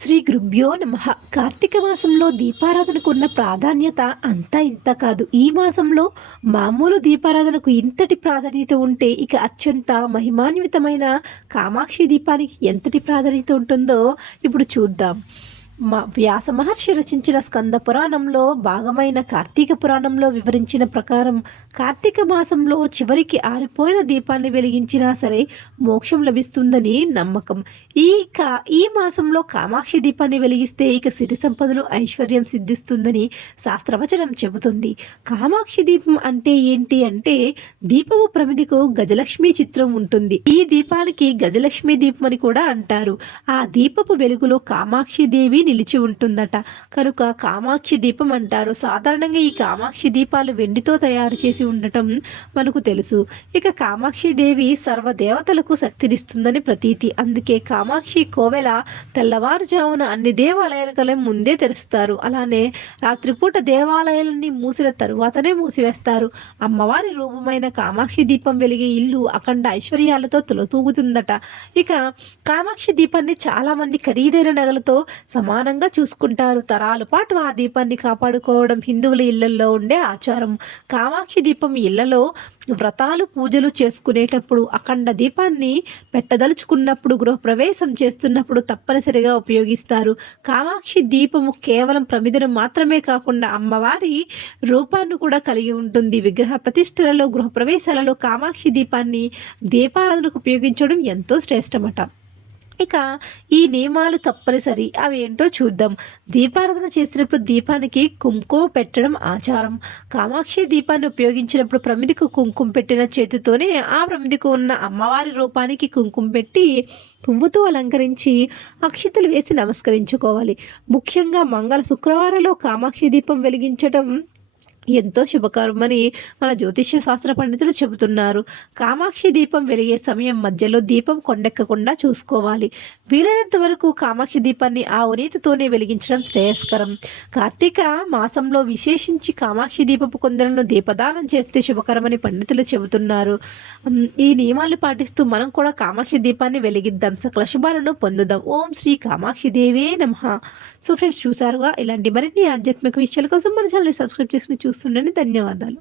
శ్రీ గురుభ్యో నమః. కార్తీక మాసంలో దీపారాధనకు ఉన్న ప్రాధాన్యత అంతా ఇంత కాదు. ఈ మాసంలో మామూలు దీపారాధనకు ఇంతటి ప్రాధాన్యత ఉంటే ఇక అత్యంత మహిమాన్వితమైన కామాక్షి దీపానికి ఎంతటి ప్రాధాన్యత ఉంటుందో ఇప్పుడు చూద్దాం. వ్యాస మహర్షి రచించిన స్కంద పురాణంలో భాగమైన కార్తీక పురాణంలో వివరించిన ప్రకారం కార్తీక మాసంలో చివరికి ఆరిపోయిన దీపాన్ని వెలిగించినా సరే మోక్షం లభిస్తుందని నమ్మకం. ఈ మాసంలో కామాక్షి దీపాన్ని వెలిగిస్తే ఇక సిరి సంపదలు ఐశ్వర్యం సిద్ధిస్తుందని శాస్త్రవచనం చెబుతుంది. కామాక్షి దీపం అంటే ఏంటి అంటే దీపము ప్రమిదికు గజలక్ష్మి చిత్రం ఉంటుంది. ఈ దీపానికి గజలక్ష్మి దీపం అని కూడా అంటారు. ఆ దీపపు వెలుగులో కామాక్షి దేవి నిలిచి ఉంటుందట. కనుక కామాక్షి దీపం అంటారు. సాధారణంగా ఈ కామాక్షి దీపాలు వెండితో తయారు చేసి ఉండటం మనకు తెలుసు. ఇక కామాక్షి దేవి సర్వదేవతలకు శక్తినిస్తుందని ప్రతీతి. అందుకే కామాక్షి కోవెల తెల్లవారుజామున అన్ని దేవాలయాల ముందే తెరుస్తారు. అలానే రాత్రిపూట దేవాలయాలన్నీ మూసిన తరువాతనే మూసివేస్తారు. అమ్మవారి రూపమైన కామాక్షి దీపం వెలిగే ఇల్లు అఖండ ఐశ్వర్యాలతో తులతూగుతుందట. ఇక కామాక్షి దీపాన్ని చాలామంది ఖరీదైన నగలతో సమానంగా చూసుకుంటారు. తరాల పాటు ఆ దీపాన్ని కాపాడుకోవడం హిందువుల ఇళ్లలో ఉండే ఆచారం. కామాక్షి దీపం ఇళ్లలో వ్రతాలు పూజలు చేసుకునేటప్పుడు అఖండ దీపాన్ని పెట్టదలుచుకున్నప్పుడు గృహప్రవేశం చేస్తున్నప్పుడు తప్పనిసరిగా ఉపయోగిస్తారు. కామాక్షి దీపము కేవలం ప్రమిదను మాత్రమే కాకుండా అమ్మవారి రూపాన్ని కూడా కలిగి ఉంటుంది. విగ్రహ ప్రతిష్టలలో గృహప్రవేశాలలో కామాక్షి దీపాన్ని దీపారాధనకు ఉపయోగించడం ఎంతో శ్రేష్టమట. ఇక ఈ నియమాలు తప్పనిసరి. అవి ఏంటో చూద్దాం. దీపారాధన చేసినప్పుడు దీపానికి కుంకుమ పెట్టడం ఆచారం. కామాక్షి దీపాన్ని ఉపయోగించినప్పుడు ప్రమిదికి కుంకుమ పెట్టిన చేతితోనే ఆ ప్రమిదికి ఉన్న అమ్మవారి రూపానికి కుంకుమ పెట్టి పువ్వుతో అలంకరించి అక్షితలు వేసి నమస్కరించుకోవాలి. ముఖ్యంగా మంగళ శుక్రవారంలో కామాక్షి దీపం వెలిగించడం ఎంతో శుభకరమని మన జ్యోతిష్య శాస్త్ర పండితులు చెబుతున్నారు. కామాక్షి దీపం వెలిగే సమయం మధ్యలో దీపం కొండెక్కకుండా చూసుకోవాలి. వీలైనంత వరకు కామాక్షి దీపాన్ని ఆ ఉనీతితోనే వెలిగించడం శ్రేయస్కరం. కార్తీక మాసంలో విశేషించి కామాక్షి దీపపు కొందలను దీపదానం చేస్తే శుభకరమని పండితులు చెబుతున్నారు. ఈ నియమాలు పాటిస్తూ మనం కూడా కామాక్షి దీపాన్ని వెలిగిద్దాం. సకల శుభాలను పొందుదాం. ఓం శ్రీ కామాక్షి దేవే నమః. సో ఫ్రెండ్స్, చూసారుగా ఇలాంటి మరిన్ని ఆధ్యాత్మిక విషయాల కోసం మన ఛానల్ని సబ్స్క్రైబ్ చేసుకుని చూస్తుండండి. ధన్యవాదాలు.